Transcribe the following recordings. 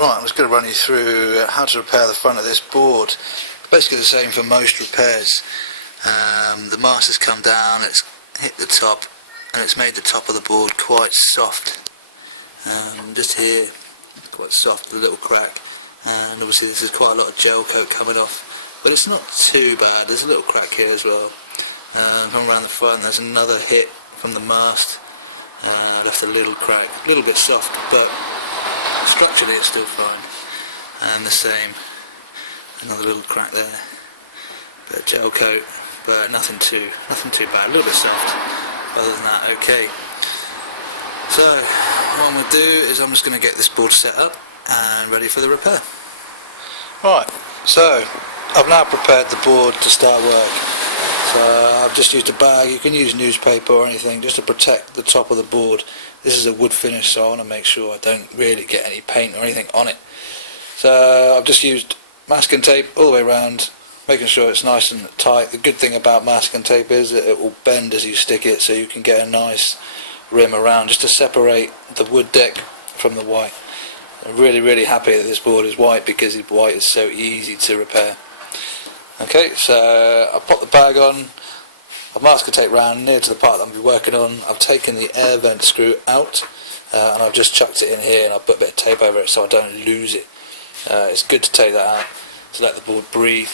Right, I'm just going to run you through how to repair the front of this board. Basically the same for most repairs. The mast has come down, it's hit the top, and it's made the top of the board quite soft. Just here, quite soft, a little crack, and obviously this is quite a lot of gel coat coming off, but it's not too bad. There's a little crack here as well. From around the front there's another hit from the mast, left a little crack, a little bit soft, but structurally it's still fine. And the same, another little crack there, bit of gel coat, but nothing too bad, a little bit soft. Other than that, okay. So what I'm going to do is I'm just going to get this board set up and ready for the repair. Right, so I've now prepared the board to start work. So I've just used a bag. You can use newspaper or anything just to protect the top of the board. This is a wood finish, so I want to make sure I don't really get any paint or anything on it. So I've just used masking tape all the way around, making sure it's nice and tight. The good thing about masking tape is that it will bend as you stick it, so you can get a nice rim around just to separate the wood deck from the white. I'm really happy that this board is white, because white is so easy to repair. Okay, so I've popped the bag on, I've masking tape round near to the part that I'm going to be working on. I've taken the air vent screw out, and I've just chucked it in here, and I've put a bit of tape over it so I don't lose it. It's good to take that out to let the board breathe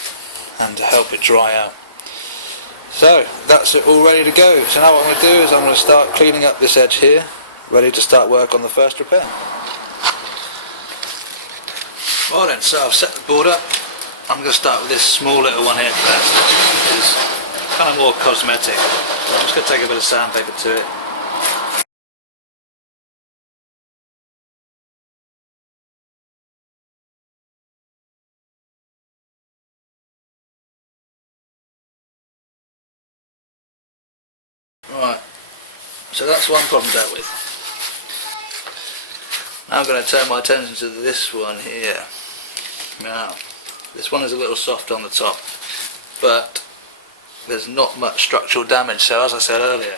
and to help it dry out. So that's it, all ready to go. So now what I'm going to do is I'm going to start cleaning up this edge here, ready to start work on the first repair. Well then, so I've set the board up. I'm going to start with this small little one here first, which is kind of more cosmetic. I'm just going to take a bit of sandpaper to it. Right, so that's one problem dealt with. Now I'm going to turn my attention to this one here. Now, this one is a little soft on the top, but there's not much structural damage, so as I said earlier,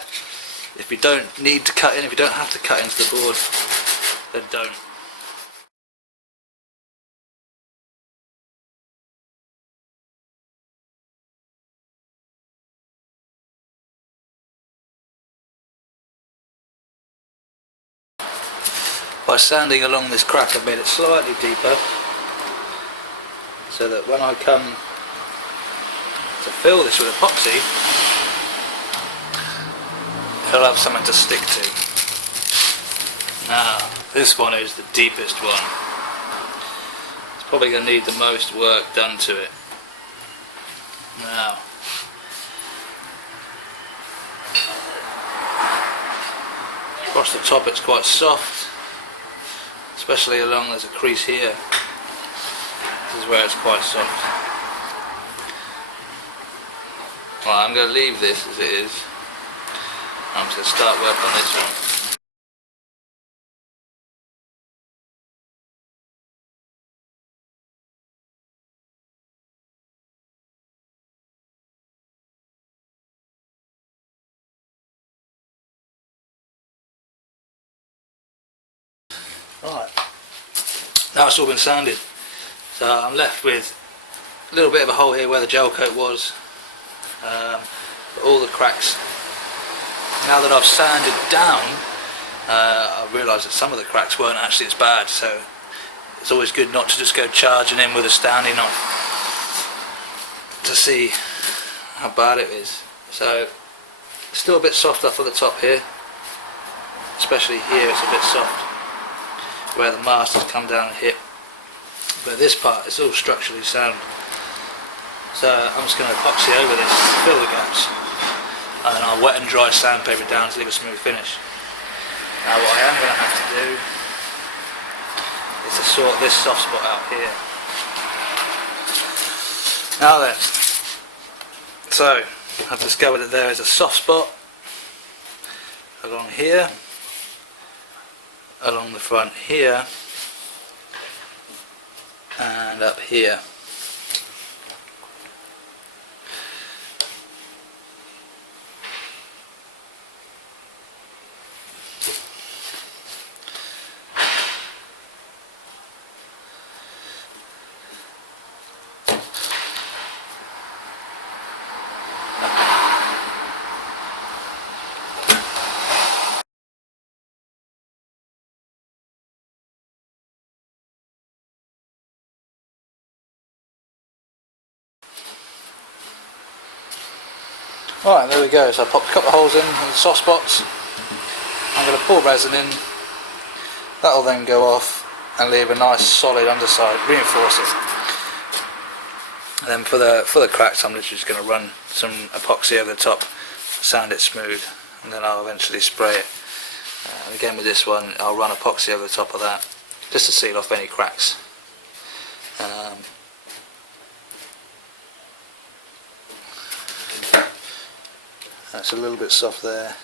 if you don't need to cut in, if you don't have to cut into the board, then don't. By sanding along this crack, I've made it slightly deeper, so that when I come to fill this with epoxy, it'll have something to stick to. Now, this one is the deepest one. It's probably going to need the most work done to it. Now, across the top it's quite soft, especially along, there's a crease here. This is where it's quite soft. Well, I'm going to leave this as it is. I'm going to start work on this one. Right, now it's all been sanded, so I'm left with a little bit of a hole here where the gel coat was, but all the cracks. Now that I've sanded down, I've realised that some of the cracks weren't actually as bad, so it's always good not to just go charging in with a standing knife to see how bad it is. So it's still a bit soft up at the top here, especially here it's a bit soft where the mast has come down and hit, but this part is all structurally sound. So I'm just going to epoxy over this, fill the gaps, and I'll wet and dry sandpaper down to leave a smooth finish. Now what I am going to have to do is to sort this soft spot out here. Now then, so I've discovered that there is a soft spot along here, along the front here, and up here. Alright, there we go. So I popped a couple of holes in the soft spots. I'm going to pour resin in. That'll then go off and leave a nice solid underside, reinforce it. And then for the cracks, I'm literally just going to run some epoxy over the top, sand it smooth, and then I'll eventually spray it. And again with this one, I'll run epoxy over the top of that, just to seal off any cracks. That's a little bit soft there.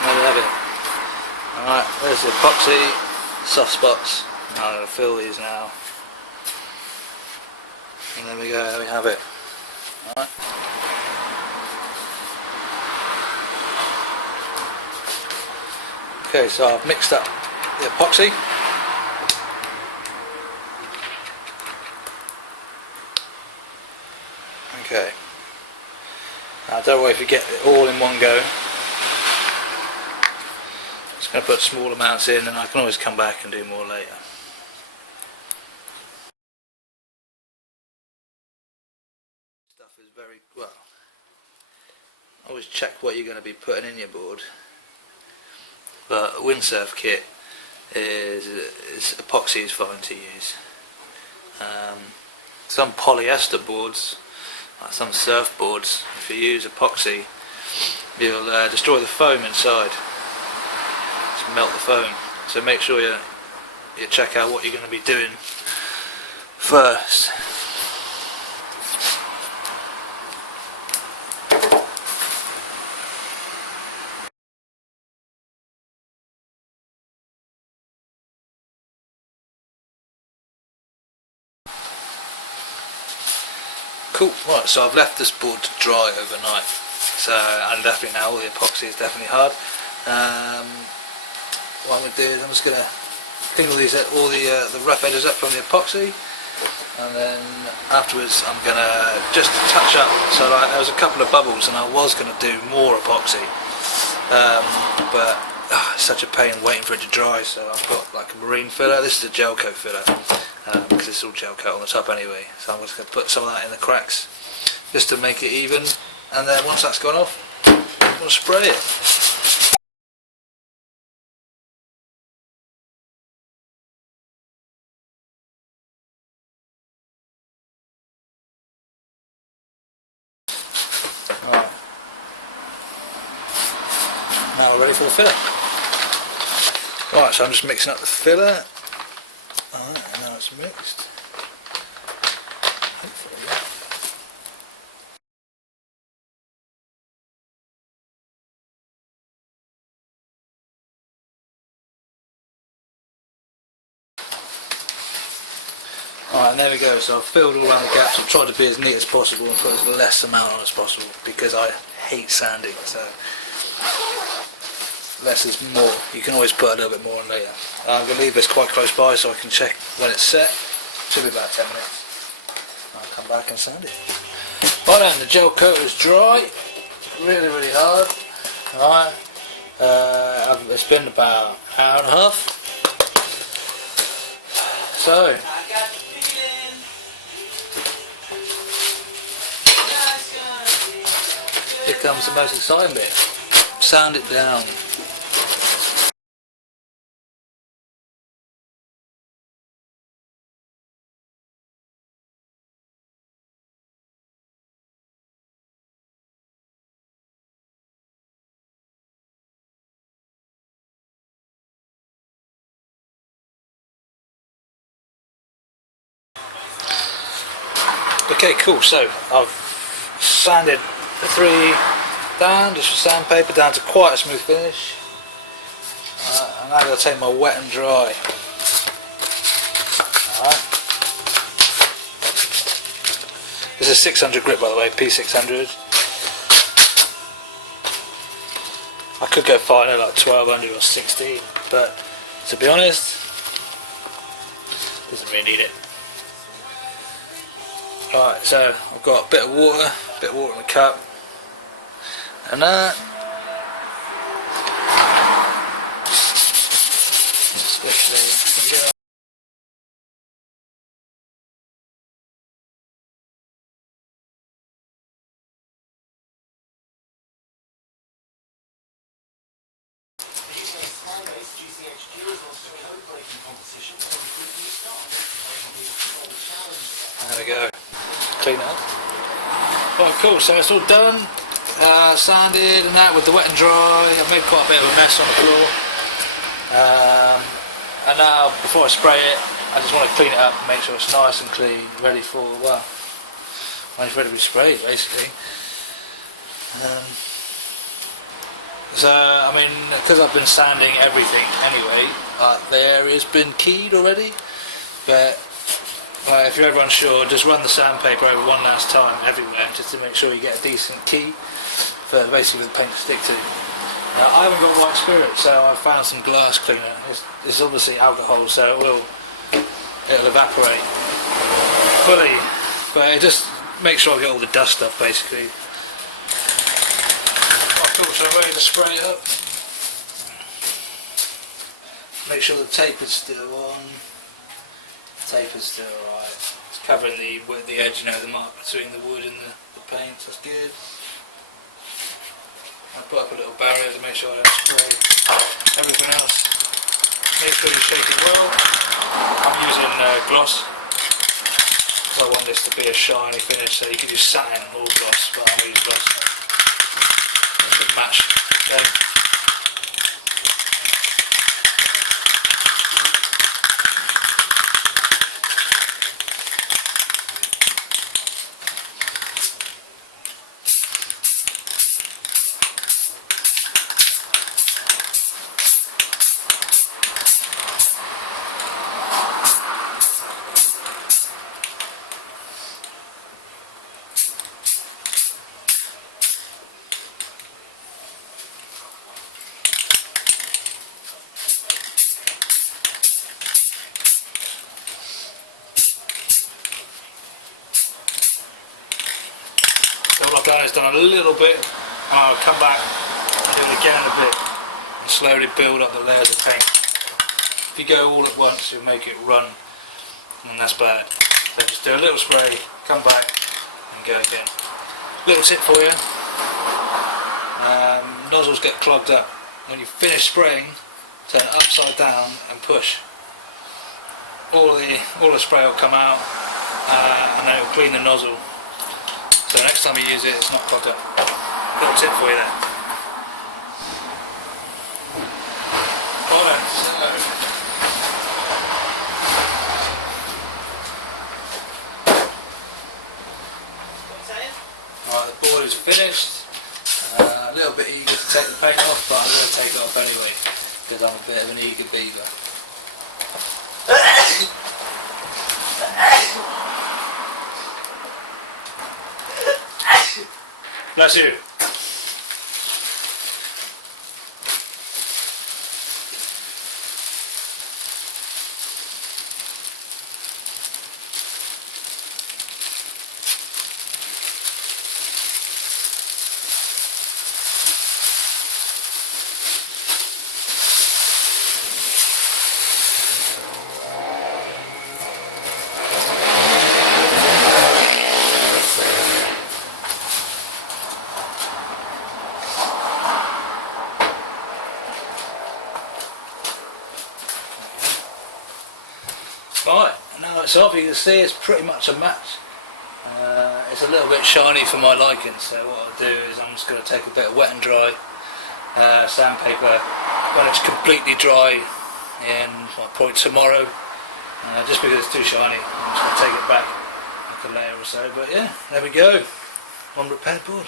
There we have it. Alright, there's the epoxy, soft spots. I'm going to fill these now. And there we go, there we have it. Alright. Okay, so I've mixed up the epoxy. Okay. Now don't worry if you get it all in one go. Just going to put small amounts in, and I can always come back and do more later. Stuff is very well. Always check what you're going to be putting in your board. But a windsurf kit is epoxy is fine to use. Some polyester boards, like some surf boards, if you use epoxy, you'll destroy the foam inside. Just melt the foam. So make sure you check out what you're going to be doing first. Cool, right, so I've left this board to dry overnight, so and definitely now all the epoxy is definitely hard. What I'm going to do is I'm just going to clean all the rough edges up from the epoxy, and then afterwards I'm going to just touch up. So like, there was a couple of bubbles and I was going to do more epoxy, but it's such a pain waiting for it to dry, so I've got like a marine filler. This is a gel coat filler, because it's all gel coat on the top anyway, so I'm just going to put some of that in the cracks just to make it even, and then once that's gone off, I'm going to spray it. Alright, now we're ready for the filler. Right, so I'm just mixing up the filler. Alright, and now it's mixed. Hopefully. Alright, and there we go. So I've filled all around the gaps. I've tried to be as neat as possible and put as less amount on as possible because I hate sanding. So less is more. You can always put a little bit more on later. I'm going to leave this quite close by so I can check when it's set. Should be about 10 minutes. I'll come back and sand it. Right then, the gel coat is dry. Really, really hard. Alright. It's been about an hour and a half. So here comes the most exciting bit. Sand it down. Okay, cool, so I've sanded the 3 down, just with sandpaper, down to quite a smooth finish. And now I'm going to take my wet and dry. Alright. This is 600 grit by the way, P600. I could go finer, like 1200 or 16, but to be honest, doesn't really need it. Right, so I've got a bit of water in the cup, and that. There we go. Clean it up. Right, cool. So it's all done, sanded and that with the wet and dry. I've made quite a bit of a mess on the floor. And now, before I spray it, I just want to clean it up and make sure it's nice and clean, ready for, well, when it's ready to be sprayed, basically. So, I mean, because I've been sanding everything anyway, the area's been keyed already, but if you're ever unsure, just run the sandpaper over one last time everywhere, just to make sure you get a decent key for basically the paint to stick to. Now, I haven't got white spirit, so I've found some glass cleaner. It's obviously alcohol, so it'll evaporate fully, but it just makes sure I get all the dust up, basically. Cool, so I'm ready to spray it up. Make sure the tape is still on. The tape is still alright. It's covering the edge, you know, the mark between the wood and the paint, so that's good. I put up a little barrier to make sure I don't spray everything else. Make sure you shake it well. I'm using gloss, so I want this to be a shiny finish, so you can use satin or gloss, but I'm going to use gloss. Match. Okay. So what I've done is done a little bit, and I'll come back and do it again a bit, and slowly build up the layers of paint. If you go all at once, you'll make it run, and that's bad. So just do a little spray, come back, and go again. Little tip for you, nozzles get clogged up. When you finish spraying, turn it upside down and push. All the spray will come out, and then it will clean the nozzle. So next time you use it, it's not clogged up. Little tip for you there. Alright, the board is finished. A little bit eager to take the paint off, but I'm going to take it off anyway, because I'm a bit of an eager beaver. Bless you. Right, now it's off, you can see it's pretty much a match. It's a little bit shiny for my liking, so what I'll do is I'm just going to take a bit of wet and dry sandpaper when it's completely dry in probably tomorrow, just because it's too shiny. I'm just going to take it back like a layer or so, but yeah, there we go, one repaired board.